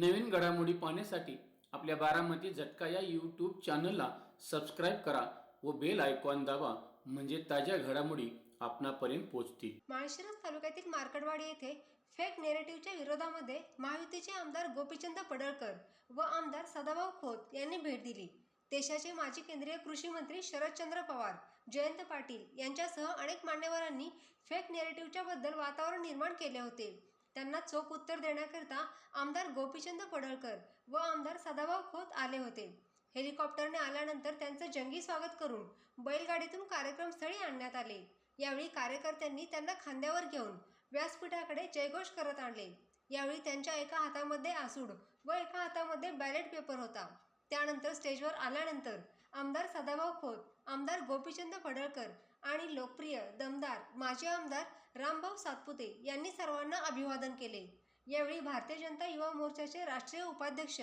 नवीन घडामोडी पाहण्यासाठी आपल्या बारामती झटका या यूट्यूब चॅनलला सबस्क्राईब करा व बेल आयकॉन दाबा, म्हणजे ताज्या घडामोडी आपणापर्यंत पोहोचतील। माळशिरस तालुक्यातील मार्कडवाडी येथे फेक नेरेटिव्हच्या विरोधामध्ये महायुतीचे आमदार गोपीचंद पडळकर व आमदार सदाभाऊ खोत यांनी भेट दिली। देशाचे माजी केंद्रीय कृषी मंत्री शरदचंद्र पवार, जयंत पाटील यांच्यासह अनेक मान्यवरांनी फेक नेरेटिव्हच्या बद्दल वातावरण निर्माण केले होते। त्यांना चोख उत्तर देण्याकरिता आमदार गोपीचंद पडळकर व आमदार सदाभाऊ खोत आले होते। हेलिकॉप्टरने आल्यानंतर त्यांचे जंगी स्वागत करून बैलगाडीतून कार्यक्रमस्थळी आणण्यात आले। यावेळी कार्यकर्त्यांनी त्यांना खांद्यावर घेऊन व्यासपीठाकडे जयघोष करत आणले। यावेळी त्यांच्या एका हातामध्ये आसूड व एका हातामध्ये बॅलेट पेपर होता। त्यानंतर स्टेजवर आल्यानंतर आमदार सदाभाऊ खोत, आमदार गोपीचंद पडळकर आणि लोकप्रिय दमदार माजी आमदार रामभाऊ सातपुते यांनी सर्वांना अभिवादन केले। यावेळी भारतीय जनता युवा मोर्चाचे राष्ट्रीय उपाध्यक्ष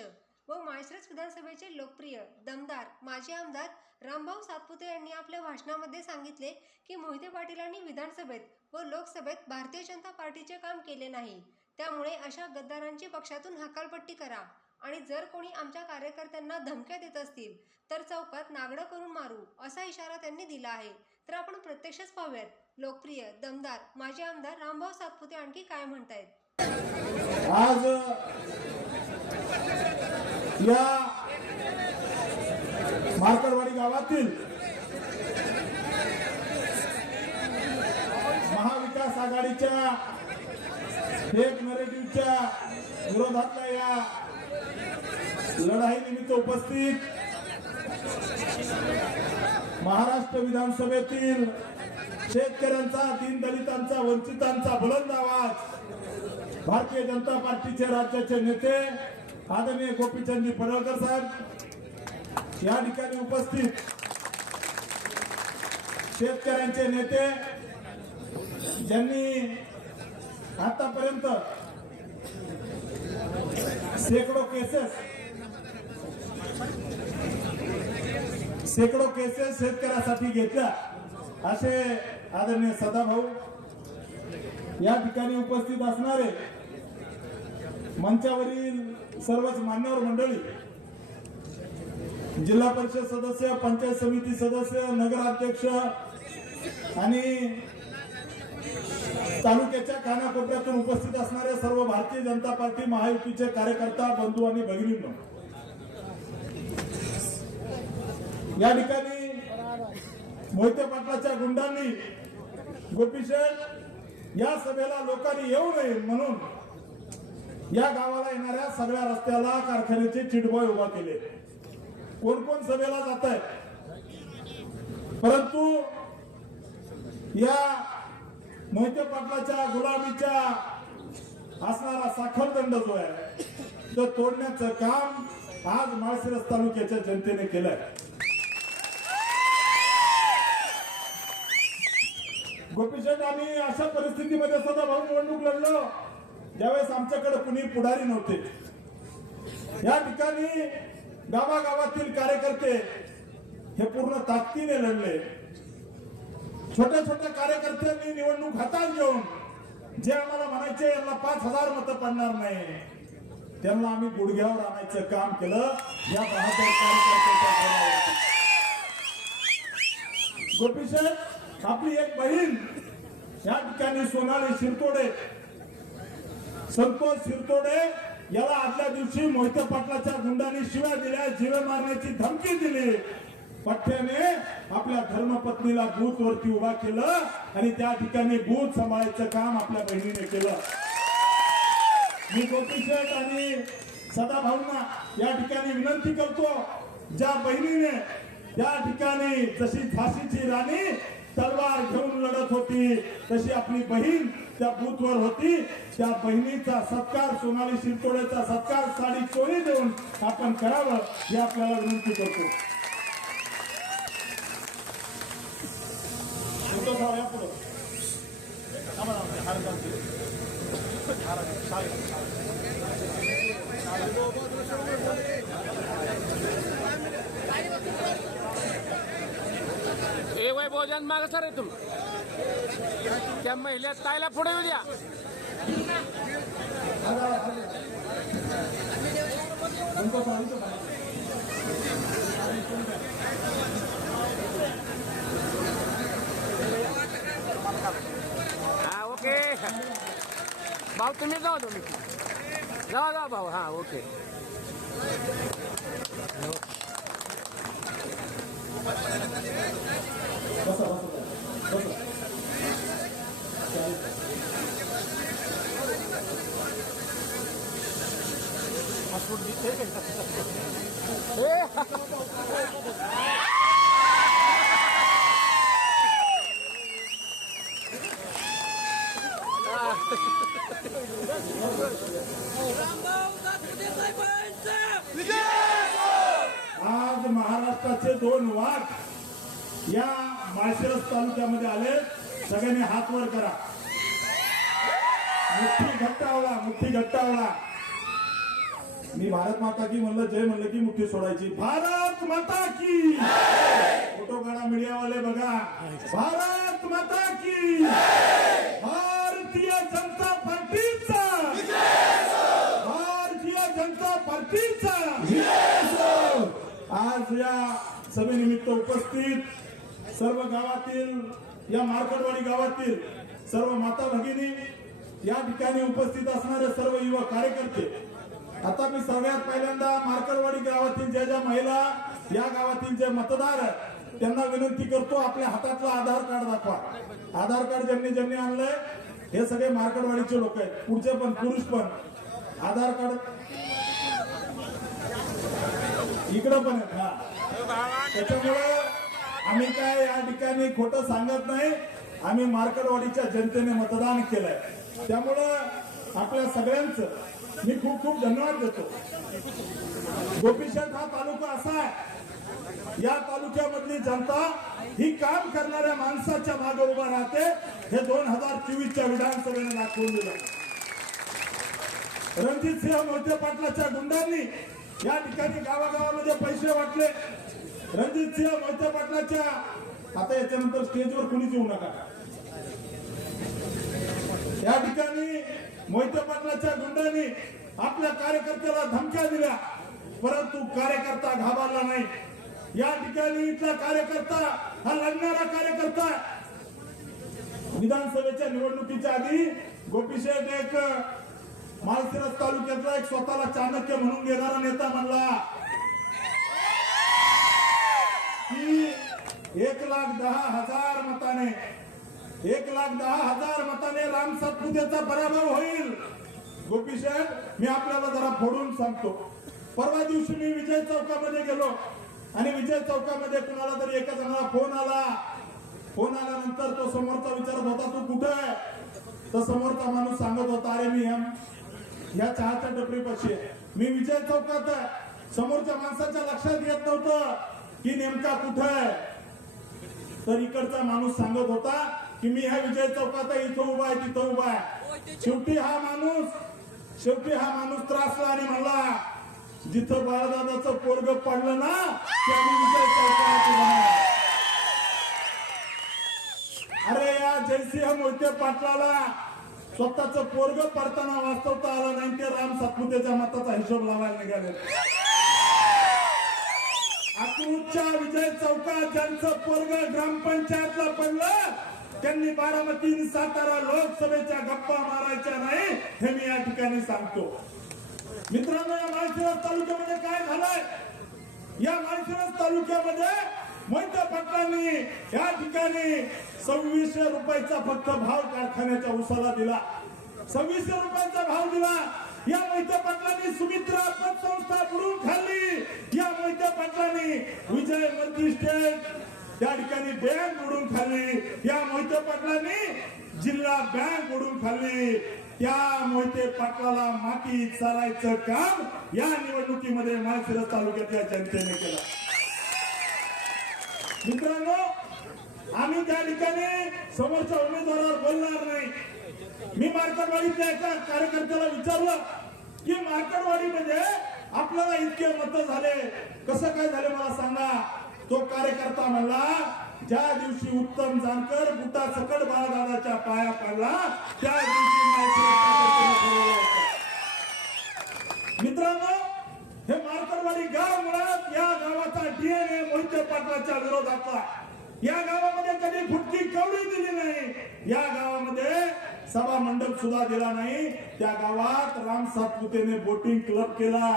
व माळशिरस विधानसभेचे लोकप्रिय दमदार माजी आमदार रामभाऊ सातपुते यांनी आपल्या भाषणामध्ये सांगितले की मोहिते पाटीलांनी विधानसभेत व लोकसभेत भारतीय जनता पार्टीचे काम केले नाही, त्यामुळे अशा गद्दारांची पक्षातून हकालपट्टी करा आणि जर कोणी आमच्या कार्यकर्त्यांना धमक्या देत असतील तर चौकात नागडं करून मारू, असा इशारा त्यांनी दिला आहे। तर आपण प्रत्यक्षच पाहूयात लोकप्रिय दमदार माजी आमदार रामभाऊ सातपुते आणखी काय म्हणतायत। आज या मार्कडवाडी गावातील महाविकास आघाडीच्या फेक नरेटिव्हच्या विरोधातल्या या लढाई निमित्त उपस्थित महाराष्ट्र विधानसभेतील शेतकऱ्यांचा, दीनदलितांचा, वंचितांचा बुलंद आवाज भारतीय जनता पार्टीचे राज्याचे नेते आदरणीय गोपीचंद पडळकर साहेब, या ठिकाणी उपस्थित शेतकऱ्यांचे नेते, ज्यांनी आतापर्यंत शेकडो केसेस शेतकऱ्यासाठी घेतल्या, असे आदरणीय सदाभाऊ, या ठिकाणी उपस्थित असणारे मंचावरील सर्वच मान्यवर मंडळी, जिल्हा परिषद सदस्य, पंचायत समिती सदस्य, नगराध्यक्ष आणि तालुक्याच्या कानाकोपऱ्यातून उपस्थित असणाऱ्या सर्व भारतीय जनता पार्टी महायुतीचे कार्यकर्ता बंधू आणि भगिनींनो, या ठिकाणी मोहिते पाटलाच्या गुंडांनी गोपीशेठ या सभेला लोकांनी येऊ नये म्हणून या गावाला येणाऱ्या सगळ्या रस्त्याला कारखान्याचे चिडबॉय उभा केले। कोण कोण सभेला जात आहे, परंतु या मोहिते पाटलाच्या गुलामीच्या असणारा साखळदंड जो आहे तो तोडण्याचं काम आज माळशिरस तालुक्याच्या जनतेने केलंय। गोपीचंद, आम्ही अशा परिस्थितीमध्ये सदाभाऊ निवडणूक लढलो ज्यावेळेस आमच्याकडे कुणी पुढारी नव्हते। या ठिकाणी गावागावातील कार्यकर्ते हे पूर्ण ताकदीने लढले। छोट्या छोट्या कार्यकर्त्यांनी निवडणूक हातात घेऊन जे आम्हाला म्हणायचे यांना 5000 मतं पडणार नाही, त्यांना आम्ही गुडघ्यावर आणायचं काम केलं। या बहादूर कार्यकर्त्यांच्या गोपीचंद, आपली एक बहीण या ठिकाणी सोनाली शिरतोडे, संतोष शिरतोडे याला आदल्या दिवशी मोहिते पाटलाच्या गुंडांनी शिव्या दिल्या, जीवे मारण्याची धमकी दिली। पठ्ठ्याने आपल्या धर्मपत्नीला बूथ वरती उभा केलं आणि त्या ठिकाणी बूथ सांभाळायचं काम आपल्या बहिणीने केलं। मी गोपीचंद आणि सदाभाऊंना या ठिकाणी विनंती करतो, ज्या बहिणीने त्या ठिकाणी जशी झाशीची राणी तलवार घेऊन लढत होती तशी आपली बहीण त्या बूथवर होती, त्या बहिणीचा सत्कार, सोनाली शिरतोडेचा सत्कार साडी चोरी देऊन आपण करावं ही आपल्याला विनंती करतो। ए वय भोजन माग सर तुम त्या महिला ताईला पुढे येऊ द्या। हा ओके भाऊ तुम्ही जावा भाऊ हा ओके आज महाराष्ट्राचे 2 वाघ या माळशिरस तालुक्यामध्ये आले. सगळ्यांनी हात वर करा. मुठ्ठी घट्टावला. मी भारत माता की म्हणलं, जय म्हणलं की मुठ्ठी सोडायची. भारत माता की फोटो काढा मीडियावाले बघा. भारत माता की भारतीय जनता पार्टीचा आज या सभेनिमित्त उपस्थित सर्व गावातील, या मार्कडवाडी गावातील सर्व माता भगिनी, या ठिकाणी उपस्थित असणारे सर्व युवा कार्यकर्ते. आता मी सगळ्यात पहिल्यांदा मार्कडवाडी गावातील ज्या महिला, या गावातील जे मतदार त्यांना विनंती करतो, आपल्या हातातला आधार कार्ड दाखवा. आधार कार्ड ज्यांनी आणलंय हे सगळे मार्कडवाडीचे लोक आहेत. पुढचे पण, पुरुष पण. आधार कार्ड इकडं पण आहेत. हा, त्याच्यामुळे आम्ही काय या ठिकाणी खोटं सांगत नाही. आम्ही मार्कडवाडीच्या जनतेने मतदान केलंय. त्यामुळं आपल्या सगळ्यांचं मी खूप खूप धन्यवाद देतो. गोपीशेठ हा तालुका असा आहे, या तालुक्यामधली जनता ही काम करणाऱ्या माणसाच्या मागे उभा राहते. हे 2024च्या विधानसभेने दाखवून दिलं. रणजितसिंह मोहिते पाटलाच्या गुंडांनी या ठिकाणी गावागावामध्ये पैसे वाटले. रणजितसिंह मोहिते पाटलाच्या, आता याच्यानंतर स्टेजवर कुणीच येऊ नका. या ठिकाणी मोहिते पाटलाच्या गुंडांनी आपल्या कार्यकर्त्याला धमक्या दिल्या, परंतु कार्यकर्ता घाबरला नाही. या ठिकाणी इथला कार्यकर्ता हा लढणारा कार्यकर्ता. विधानसभेच्या निवडणुकीच्या आधी गोपीशेठ एक माळशिरस तालुक्यातला एक स्वतःला चाणक्य म्हणून घेणारा नेता म्हणला की 1,10,000 मताने 1,10,000 मताने राम सातपुतेचा पराभव होईल. गोपीशेठ, मी आपल्याला जरा फोडून सांगतो. परवा दिवशी मी विजय चौकामध्ये गेलो आणि विजय चौकामध्ये कुणाला तरी एका जणाला फोन आला. फोन आल्यानंतर तो समोरचा विचारत होता, तू कुठे आहे? तर समोरचा माणूस सांगत होता, अरे मी या चहाच्या टपरीपाशी आहे. मी विजय चौकात आहे. समोरच्या माणसाच्या लक्षात येत नव्हतं की नेमका कुठे आहे. तर इकडचा माणूस सांगत होता की मी ह्या विजय चौकात आहे, इथं उभा आहे, तिथं उभा आहे. शेवटी हा माणूस त्रासला आणि म्हणला, जिथं बाळदादाचं पोरग पडलं ना, ते आम्ही विजय चौकात उभा आहे. अरे या जयसिंह मोहिते पाटलाला स्वतःच पोरग पडताना वास्तवता आलं नाही, ते राम सातपुतेच्या मताचा हिशोब लावायला निघाले. अकलूजच्या विजय चौकात ज्यांचं पोरग ग्रामपंचायतला पडलं, त्यांनी बारामती सातारा लोकसभेच्या गप्पा मारायच्या नाही, हे मी या ठिकाणी सांगतो. मित्रांनो, या माळशिरस तालुक्यामध्ये काय झालंय? या माळशिरस तालुक्यामध्ये मोहिते पाटलांनी या ठिकाणी 2600 रुपयाचा फक्त भाव कारखान्याच्या उसाला दिला. 2600 रुपयाचा भाव दिला. या मोहिते पाटलांनी सुमित्रा पतसंस्था बुडून खाल्ली. या मोहिते पाटलांनी विजय मल्टी स्टेट या ठिकाणी बँक बुडून खाल्ली. या मोहिते पाटलांनी जिल्हा बँक बुडून खाल्ली. त्या मोहिते पाटलाला माती चारायचं काम या निवडणुकीमध्ये माळशिरस तालुक्यातल्या जनतेने केलं. मित्रांनो, आम्ही त्या ठिकाणी समोरच्या उमेदवारावर बोलणार नाही. मी मार्कडवाडीतल्या एका कार्यकर्त्याला विचारलं की मार्कडवाडीमध्ये आपल्याला इतके मत झाले, कसं काय झाले मला सांगा. तो कार्यकर्ता म्हणला, ज्या दिवशी उत्तम जानकर बुटा सकट बाळदादाच्या पाया पडला, त्या दिवशी मित्रांनो, हे तरी गाव मुळात या गावाचा डीएनए मोहिते पाटलाच्या विरोधातला. या गावामध्ये कधी फुटकी कवडी दिली नाही. या गावामध्ये सभा मंडप सुद्धा दिला नाही. त्या गावात राम सातपुतेने बोटिंग क्लब केला.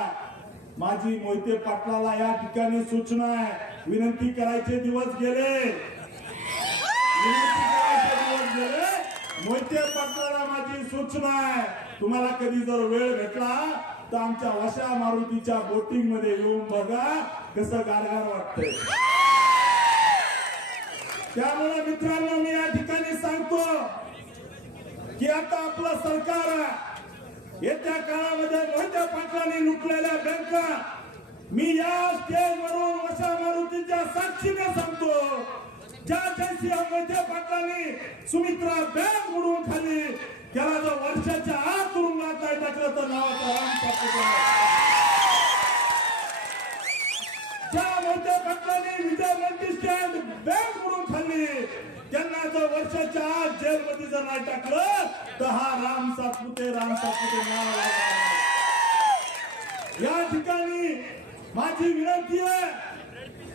माझी मोहिते पाटलाला या ठिकाणी सूचना आहे, विनंती करायचे दिवस गेले. मोहिते पाटलाला माझी सूचना आहे, तुम्हाला कधी जर वेळ भेटला तर आमच्या वशा मारुतीच्या बोटिंग मध्ये येऊन बघा कसं गारगार वाटतंय. त्यामुळे मित्रांनो मी या ठिकाणी सांगतो की आता आपलं सरकार येत्या काळामध्ये मोहिते पाटलांनी लुटलेल्या बँका मी या स्टेजवरून वशा मारुतीच्या साक्षीने सांगतो, ज्या दिवशी मोहिते पाटलांनी सुमित्रा बँक बुडवून खाली त्याला जर वर्षाच्या आत तुरुंगात नाही टाकलं तर नावाचा राम सातपुते. ज्या मोहिते पाटलांनी विजय मल्टी स्टँड बँक बुडवून खाल्ली त्यांना जर वर्षाच्या आत जेलमध्ये जर नाही टाकलं तर हा राम सातपुते नाव. या ठिकाणी माझी विनंती आहे,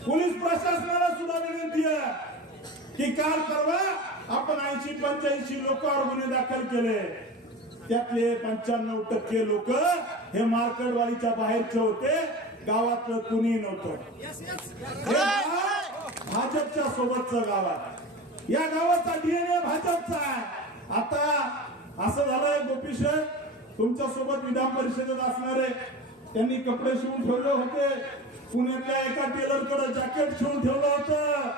पोलीस प्रशासनाला सुद्धा विनंती आहे की काल परवा आपण 80-85 लोकांवर गुन्हे दाखल केले. त्यातले 95% लोक हे मार्कडवाडीच्या बाहेरचे होते, गावातलं कुणी नव्हतं. हे गाव भाजपच्या सोबतचं गाव आहे. या गावाचा डीएनए भाजपचा आहे. आता असं झालंय गोपीश तुमच्या सोबत विधान परिषदेत असणारे त्यांनी कपडे शिवून ठेवले होते. पुण्यातल्या एका टेलरकडे जॅकेट शिवून ठेवलं होतं.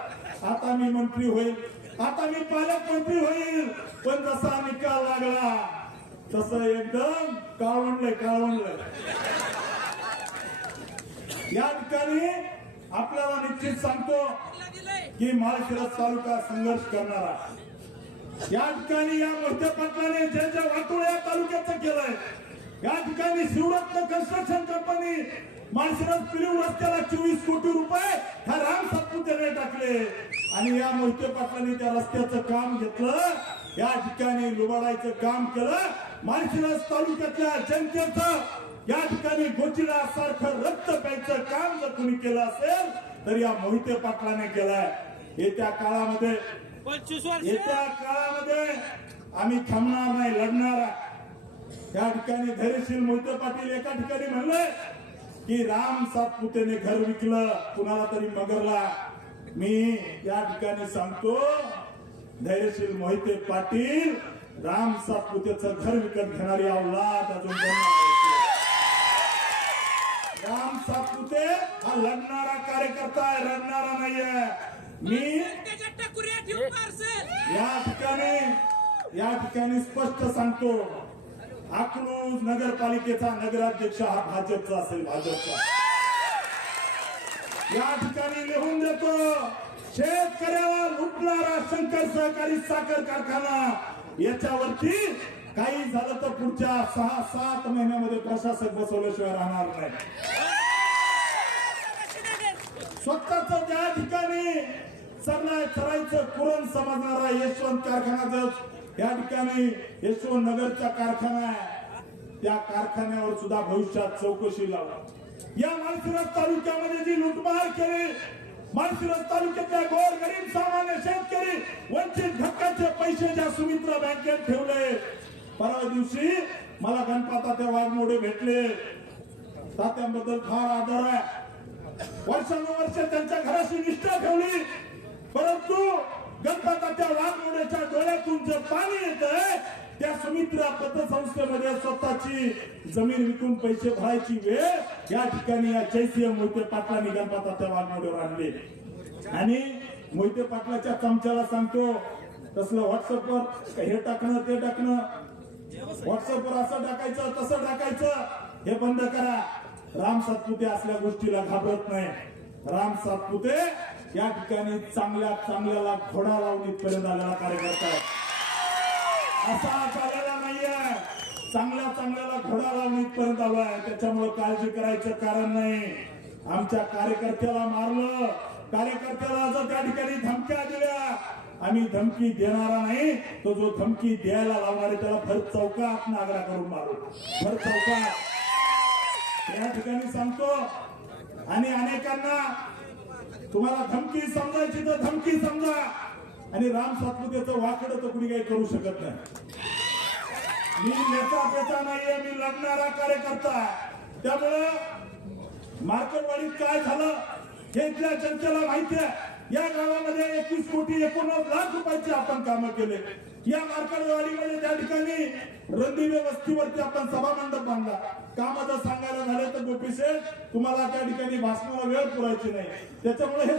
आता मी मंत्री होईल, आता मी पालकमंत्री होईल, पण जसा निकाल लागला तसं एकदम काळवंडलंय. या ठिकाणी आपल्याला निश्चित सांगतो की माळशिरस तालुका संघर्ष करणारा. या ठिकाणी या मोहिते पाटलाने ज्या वाटोळ या तालुक्याचं केलंय, या ठिकाणी शिवरत्न कन्स्ट्रक्शन कंपनी माळशिरस पिलीव रस्त्याला 24 कोटी रुपये ह्या राम सातपुतेने टाकले आणि या मोहिते पाटलांनी त्या रस्त्याचं काम घेतलं. या ठिकाणी लुबाडायचं काम केलं. माळशिरस तालुक्यातल्या जनतेचं या ठिकाणी गोचिडा सारखं रक्त प्यायचं काम जर कुणी केलं असेल तर या मोहिते पाटलाने केलंय. येत्या काळामध्ये आम्ही थांबणार नाही, लढणार. या ठिकाणी धैर्यशील मोहिते पाटील एका ठिकाणी म्हणले की राम सातपुतेने घर विकलं कुणाला तरी मगरला. मी या ठिकाणी सांगतो धैर्यशील मोहिते पाटील राम सातपुतेचं घर विकत घेणारी औलाद अजून राम सातपुते हा लढणारा कार्यकर्ता आहे, लढणारा नाहीये. मी या ठिकाणी स्पष्ट सांगतो, अकलूज नगरपालिकेचा नगराध्यक्ष हा भाजपचा असेल, भाजपचा. या ठिकाणी लिहून देतो, शेतकऱ्याला लुटणारा शंकर सहकारी साखर कारखाना याच्यावरती काही झालं तर पुढच्या 6-7 महिन्यामध्ये प्रशासक बसवल्याशिवाय राहणार नाही. स्वतःच त्या ठिकाणी चरायचं कुरण समजणारा यशवंत कारखाना या ठिकाणी यशवंत नगरचा कारखाना आहे, त्या कारखान्यावर सुद्धा भविष्यात चौकशी लावा. या माळशिरस तालुक्यामध्ये जी लुटमार केली, माळशिरस तालुक्यातल्या गोरगरीब सामान्य शेतकरी वंचित हक्काचे पैसे ज्या सुमित्रा बँकेत ठेवले. परवा दिवशी मला गणपतात्या वाघमोडे भेटले, तात्यांबद्दल फार आदर आहे. वर्षानुवर्ष त्यांच्या घराशी निष्ठा ठेवली, परंतु गणपतात्या वाघमोडेच्या डोळ्यातून जे पाणी येतंय त्या सुमित्रा पतसंस्थेमध्ये स्वतःची जमीन विकून पैसे भरायची वेळ या ठिकाणी या जयसिंह मोहिते पाटलांनी गणपतात्या वाघमोडेवर आणले. आणि मोहिते पाटलाच्या चमच्याला सांगतो, तसलं व्हॉट्सअपवर हे टाकणं ते टाकणं, व्हॉट्सअपवर असं टाकायचं तसं टाकायचं हे बंद करा. राम सातपुते असल्या गोष्टीला घाबरत नाही. राम सातपुते या ठिकाणी चांगल्याला घोडा लावून इथपर्यंत आलेला कार्यकर्ता आहे, असा चाललेला नाहीये. चांगल्याला घोडा लावून इथपर्यंत आलाय, त्याच्यामुळे काळजी करायचं कारण नाही. आमच्या कार्यकर्त्याला मारलं, कार्यकर्त्याला जर त्या ठिकाणी धमक्या दिल्या, आम्ही धमकी देणारा नाही. तो जो धमकी द्यायला लावणारे त्याला भर चौकात नागरा करून मारू, भर चौकात. या ठिकाणी सांगतो आणि अनेकांना तुम्हाला धमकी समजायची तर धमकी समजा, आणि राम सातपुतेचं वाकडं तर कुणी काही करू शकत नाही. मी नेता पेचा नाहीये, मी लढणारा कार्यकर्ता आहे. त्यामुळं मार्केटवाडीत काय झालं हे इथल्या जनतेला माहिती आहे. या गावामध्ये 21 कोटी 89 लाख रुपयाचे आपण कामं केले. या मार्केटवाडीमध्ये त्या ठिकाणी रणदिवे वस्तीवरती आपण सभा मंडप बांधला. काम जर सांगायला झाले तर गोपीशेठ तुम्हाला त्या ठिकाणी भाषणाला वेळ पुरायची नाही. त्याच्यामुळे हे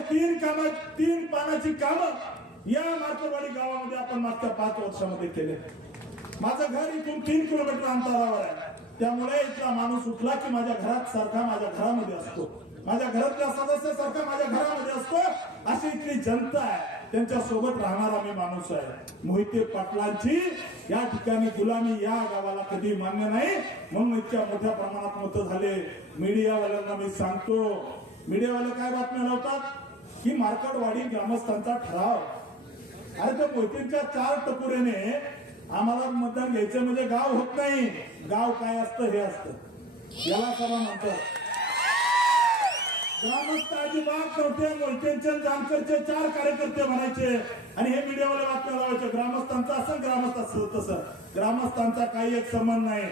3 पानाची कामं या मार्केटवाडी गावामध्ये आपण मागच्या 5 वर्षामध्ये केले. माझं घर इथून 3 किलोमीटर अंतरावर आहे. त्यामुळे इथला माणूस उठला की माझ्या घरात सारखा माझ्या घरामध्ये असतो, माझ्या घरातल्या सदस्यासारखा माझ्या घरामध्ये असतो. अशी इथली जनता आहे, त्यांच्या सोबत राहणारा मी माणूस आहे. मोहिते पाटलांची या ठिकाणी गुलामी या गावाला कधी मान्य नाही. म्हणून इतक्या मोठ्या प्रमाणात मतं झाले. मीडियावाल्यांना मी सांगतो, मीडियावाले काय बातम्या लावतात की मार्केटवाडी ग्रामस्थांचा ठराव. अरे त्या मोहितेच्या 4 टपुऱ्याने आम्हाला मतदान घ्यायचं म्हणजे गाव होत नाही. गाव काय असतं हे असतं, याला सभा म्हणतात. ग्रामस्थ अजिबात नव्हते. मोहितेंचे जानकरचे 4 कार्यकर्ते म्हणायचे आणि हे मीडियावाले बातम्या लावायचे ग्रामस्थांचा असं ग्रामस्थ असं तसं. ग्रामस्थांचा काही एक संबंध नाही.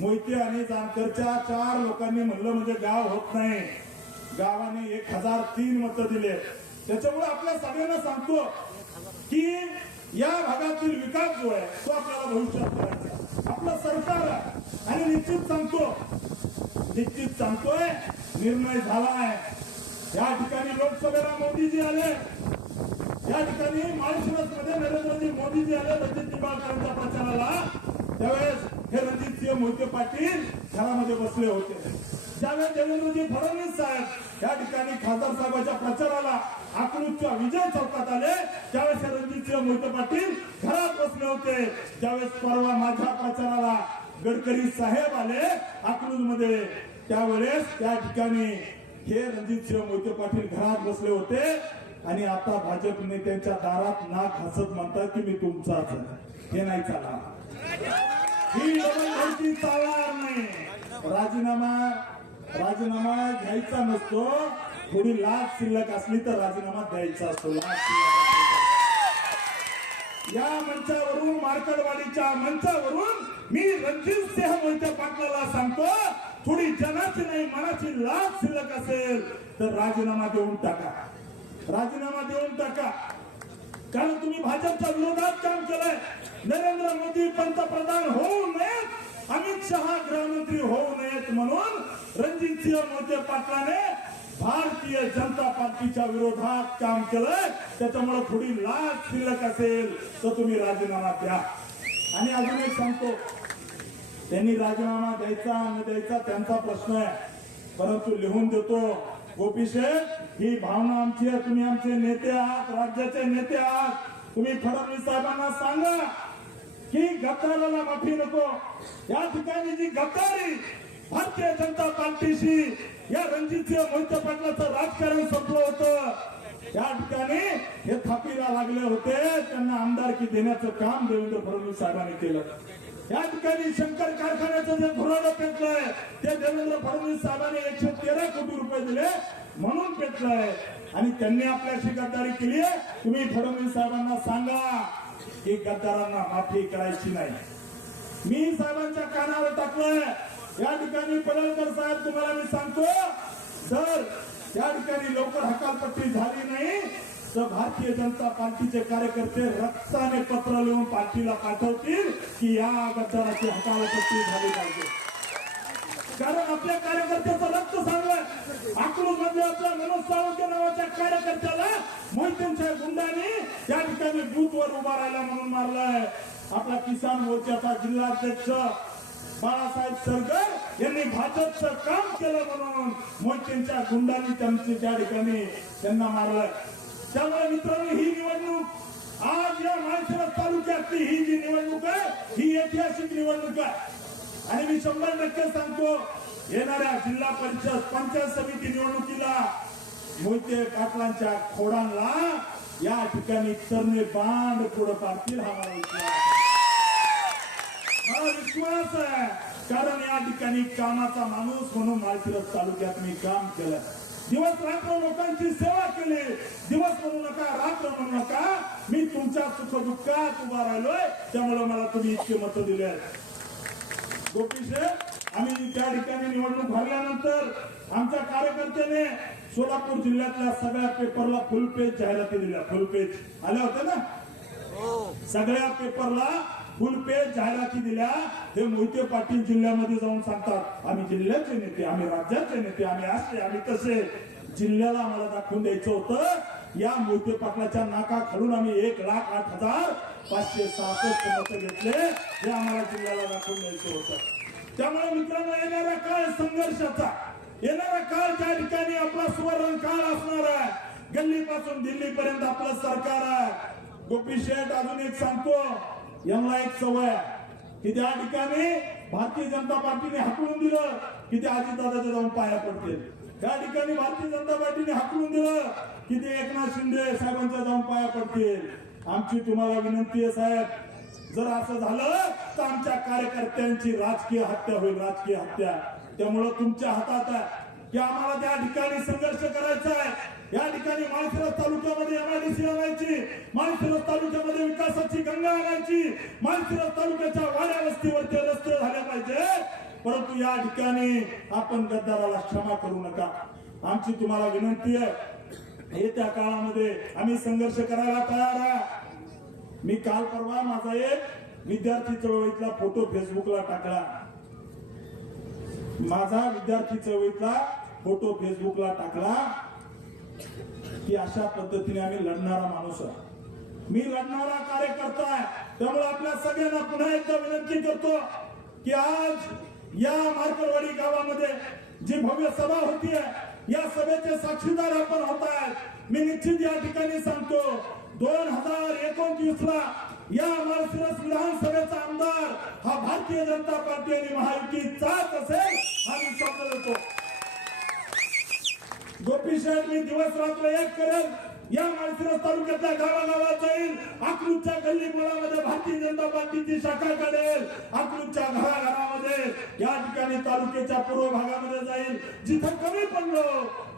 मोहिते आणि जानकरच्या 4 लोकांनी म्हणलं म्हणजे गाव होत नाही. गावाने 1003 मतं दिले. त्याच्यामुळे आपल्या सगळ्यांना सांगतो की या भागातील विकास जो आहे तो आपल्याला भविष्यात करायचा. आपलं सरकार आणि निश्चित सांगतोय निर्णय झालाय. या ठिकाणी लोकसभेला मोदीजी आले, या ठिकाणी मॉरिशस मध्ये नरेंद्रजी मोदीजी आले रणजित निंबाळकरांच्या प्रचाराला. त्यावेळेस हे रणजितसिंह मोहिते पाटील घरामध्ये बसले होते. ज्यावेळेस देवेंद्रजी फडणवीस साहेब या ठिकाणी खासदार साहेबांच्या प्रचाराला अकलूजच्या विजय चौकात आले, त्यावेळेस रणजितसिंह मोहिते पाटील घरात बसले होते. ज्यावेळेस परवा माझ्या प्रचाराला गडकरी साहेब आले अकलूज मध्ये, त्यावेळेस त्या ठिकाणी हे रणजितसिंह मोहिते पाटील घरात बसले होते. आणि आता भाजप नेत्यांच्या दारात नाक हसत म्हणतात की मी तुमचाच आहे. हे नाही चालणार, ही डबल चालणार नाही. राजीनामा घ्यायचा नसतो, थोडी लाच शिल्लक असली तर राजीनामा द्यायचा असतो. या मंचावरून मार्केटवाडीच्या मंचावरून मी रणजितसिंह मोहिते पाटलाला सांगतो, थोडी जनाची नाही मनाची लाच शिल्लक असेल तर राजीनामा देऊन टाका. राजीनामा देऊन टाका. कारण तुम्ही भाजपच्या विरोधात काम केलंय. नरेंद्र मोदी पंतप्रधान होऊ नयेत, अमित शहा गृहमंत्री होऊ नयेत म्हणून रणजितसिंह मोहिते पाटलाने भारतीय जनता पार्टीच्या विरोधात काम केलंय. त्याच्यामुळे थोडी लाच शिल्लक असेल तर तुम्ही राजीनामा द्या. आणि अजून एक सांगतो, त्यांनी राजीनामा द्यायचा न द्यायचा त्यांचा प्रश्न आहे, परंतु लिहून देतो. गोपीशेठ ही भावना आमची आहे. तुम्ही आमचे नेते आहात, राज्याचे नेते आहात. तुम्ही फडणवीस साहेबांना सांगा की गद्दाराला माफी नको. या ठिकाणी जी गद्दारी भारतीय जनता पार्टीशी या रणजितसिंह मोहिते पाटलाचं राजकारण संपलं होतं. या ठिकाणी हे थापीला लागले होते, त्यांना आमदारकी देण्याचं काम देवेंद्र फडणवीस साहेबांनी केलं. या ठिकाणी शंकर कारखान्याचं जे धुराडं पेटलंय ते देवेंद्र फडणवीस साहेबांनी 113 कोटी रुपये दिले म्हणून पेटलंय. आणि त्यांनी आपल्याशी गद्दारी केली आहे. तुम्ही फडणवीस साहेबांना सांगा की गद्दारांना माफी करायची नाही. मी साहेबांच्या कानावर टाकलंय. या ठिकाणी पडळकर साहेब तुम्हाला मी सांगतो, जर या ठिकाणी लवकर हकालपट्टी झाली नाही तर भारतीय जनता पार्टीचे कार्यकर्ते रक्ताने पत्र लिहून पार्टीला पाठवतील की या गद्दाराची हकालपट्टी झाली पाहिजे. कारण आपल्या कार्यकर्त्याचं रक्त सांगलंय. अकलूज मध्ये आपल्या मनोज सावंत नावाच्या कार्यकर्त्याला मोहितेंच्या गुंडांनी या ठिकाणी बूथवर उभा राहिला म्हणून मारलाय. आपला किसान मोर्चाचा जिल्हाध्यक्ष बाळासाहेब सरगर यांनी भाजपचं काम केलं म्हणून मोहितेंच्या गुंडांनी त्यांची त्या ठिकाणी त्यांना मारलं. त्यामुळे मित्रांनो, ही निवडणूक आज या माळशिरस तालुक्यातली ही जी निवडणूक आहे ही ऐतिहासिक निवडणूक आहे. आणि मी 100% सांगतो, येणाऱ्या जिल्हा परिषद पंचायत समिती निवडणुकीला मोहिते पाटलांच्या खोडांना या ठिकाणी तरणे बांध पुढे पाडतील. हा मला विश्वास. मला विश्वास आहे, कारण या ठिकाणी कामाचा माणूस म्हणून माळशिरस तालुक्यात मी काम केलं. दिवस रात्र लोकांची सेवा केली. दिवस म्हणू नका, रात्र म्हणू नका, मी तुमच्या सुख दुःखात उभा राहिलोय. त्यामुळे मला तुम्ही इतके मत दिले आहेत. गोपीश, आम्ही त्या ठिकाणी निवडणूक भरल्यानंतर आमच्या कार्यकर्त्याने सोलापूर जिल्ह्यातल्या सगळ्या पेपरला फुल पेज जाहिराती दिल्या. फुल पेज आल्या होत्या ना, सगळ्या पेपरला फुल पेज जाहिराती दिल्या. हे मोहिते पाटील जिल्ह्यामध्ये जाऊन सांगतात, आम्ही जिल्ह्याचे नेते, आम्ही राज्याचे नेते, आम्ही असे, आम्ही तसे. जिल्ह्याला आम्हाला दाखवून द्यायचं होतं, या मोहिते पाटलाच्या नाका खालून आम्ही 1,08,566 मतं घेतले. हे आम्हाला जिल्ह्याला दाखवून द्यायचं होतं. त्यामुळे मित्रांनो, येणारा काळ संघर्षाचा, येणारा काळ त्या ठिकाणी आपला सुवर्ण काळ असणार आहे. गल्लीपासून दिल्लीपर्यंत आपलं सरकार आहे. गोपी शेठ, अजून एक सांगतो, यांना एक सवय आहे की त्या ठिकाणी भारतीय जनता पार्टीने हाकलून दिलं की ते अजितदादाच्या जाऊन पाया पडतील. त्या ठिकाणी भारतीय जनता पार्टीने हाकलून दिलं की ते एकनाथ शिंदे साहेबांच्या जाऊन पाया पडतील. आमची तुम्हाला विनंती आहे साहेब, जर असं झालं तर आमच्या कार्यकर्त्यांची राजकीय हत्या होईल, राजकीय हत्या. त्यामुळं तुमच्या हातात आहे की आम्हाला त्या ठिकाणी संघर्ष करायचा आहे. या ठिकाणी माळशिरस तालुक्यामध्ये MIDC आणायची, माळशिरस तालुक्यामध्ये विकासाची गंगा आणायची, माळशिरस तालुक्याच्या वाड्या वस्तीवरचे रस्ते झाले पाहिजे. परंतु या ठिकाणी आपण गद्दाराला क्षमा करू नका. आमची तुम्हाला विनंती आहे, येत्या काळामध्ये आम्ही संघर्ष करायला तयार आहे. मी काल परवा माझा एक विद्यार्थी चळवळीतला फोटो फेसबुकला टाकला. माझा विद्यार्थी चळवळीतला फोटो फेसबुकला टाकला की अशा पद्धतीने आम्ही लढणारा माणूस आहे, मी लढणारा कार्यकर्ता आहे. त्यामुळे आपल्या सगळ्यांना पुन्हा एकदा विनंती करतो की आज या मार्करवाडी गावामध्ये जी भव्य सभा होतीये, या सभेचे साक्षीदार आपण होत आहेत. मी निश्चित या ठिकाणी सांगतो, 2029 ला या माळशिरस विधानसभेचा आमदार हा भारतीय जनता पार्टी आणि महायुतीचाच असेल हा विश्वास देतो. गोपी शेठ, मी दिवस रात्र एक करेल, या माळशिरस तालुक्यातल्या गावागावात जाईल, अकलूजच्या गल्ली मुळामध्ये भारतीय जनता पार्टीची शाखा काढेल, अकलूजच्या घराघरामध्ये या ठिकाणी तालुक्याच्या पूर्व भागामध्ये जाईल. जिथं कमी पडलो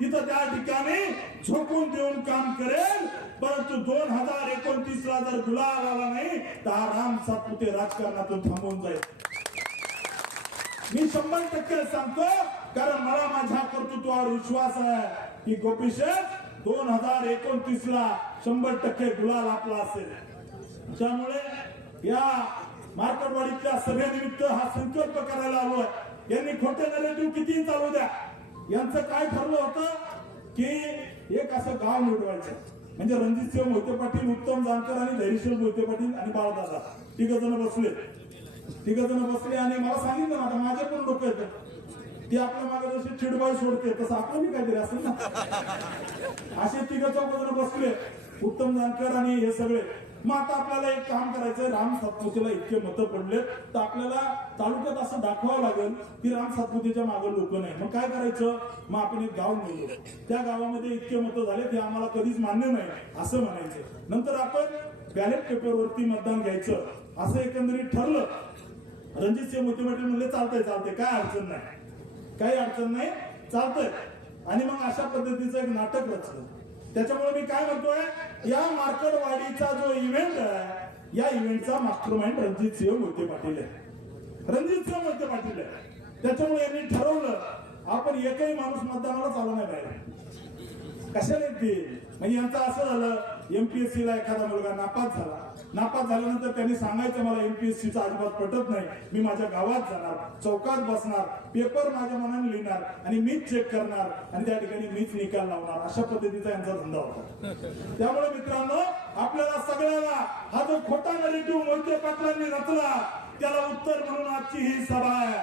तिथं त्या ठिकाणी झोकून देऊन काम करेल. परंतु 2029 ला जर गुलाब आला नाही तर हा राम सातपुते राजकारणातून थांबून जाईल. मी 100% सांगतो, कारण मला माझ्या कर्तृत्वावर विश्वास आहे की गोपी शेठ 2029 ला 100% गुलाल आपला असेल. त्यामुळे या मार्कटवाडीच्या सभेनिमित्त हा संकल्प करायला आलोय. यांनी खोटे नरेटिव्ह किती चालू द्या, यांचं काय ठरलं होतं की एक असं गाव निवडवायचं, म्हणजे रणजितसिंह मोहिते पाटील, उत्तम जानकर आणि धैर्यशील मोहिते पाटील आणि बाळदादा तिघजण बसले आणि मला सांगितलं ना, आता माझे पण लोक येतात ते आपल्या मागे जसे चिडबाई सोडते तसं आपलं मी काहीतरी असेल ना. असे 3-4 जण बसले, उत्तम जानकर आणि हे सगळे. मग आता आपल्याला एक काम करायचंय, राम सातपुतेला इतके मतं पडले तर आपल्याला तालुक्यात असं दाखवावं लागेल की राम सातपुतेच्या मागे लोक नाही. मग काय करायचं, मग आपण एक गाव निवडलो, त्या गावामध्ये इतके मतं झाले ते आम्हाला कधीच मान्य नाही असं म्हणायचं. नंतर आपण बॅलेट पेपरवरती मतदान घ्यायचं असं एकंदरीत ठरलं. रणजितसिंह मोहिते पाटील म्हणले चालतंय, काय अडचण नाही, काही अडचण नाही, चालतंय. आणि मग अशा पद्धतीचं एक नाटक रचलं. त्याच्यामुळे मी काय म्हणतोय, या मार्कटवाडीचा जो इव्हेंट आहे, या इव्हेंटचा मास्टरमाइंड रणजितसिंह मोहिते पाटील आहे. त्याच्यामुळे यांनी ठरवलं आपण एकही माणूस मतदानालाच आला नाही पाहिजे. कशाला येते म्हणजे यांचं असं झालं, MPSC ला एखादा मुलगा नापास झाल्यानंतर त्यांनी सांगायचं मला MPSC चा अजिबात पटत नाही, मी माझ्या गावात जाणार, चौकात बसणार, पेपर माझ्या मनाने लिहिणार आणि मीच चेक करणार आणि त्या ठिकाणी मीच निकाल लावणार. अशा पद्धतीचा यांचा धंदा होता. त्यामुळे मित्रांनो, आपल्याला सगळ्याला हा जो खोटा नरेटिव्ह मोहिते पाटलांनी रचला त्याला उत्तर म्हणून आजची ही सभा आहे.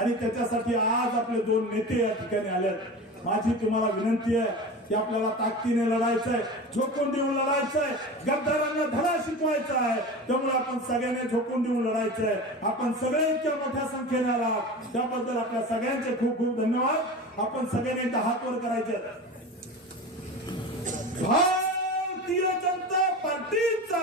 आणि त्याच्यासाठी आज आपले 2 नेते या ठिकाणी आलेत. माझी तुम्हाला विनंती आहे की आपल्याला ताकदीने लढायचंय, झोकून देऊन लढायचंय, गद्दारांना धडा शिकवायचा आहे. त्यामुळे आपण सगळ्यांनी झोकून देऊन लढायचंय. आपण सगळे इतक्या मोठ्या संख्येने आलात त्याबद्दल आपल्या सगळ्यांचे खूप खूप धन्यवाद. आपण सगळ्यांनी हात वर करायचे. भारतीय जनता पार्टीचा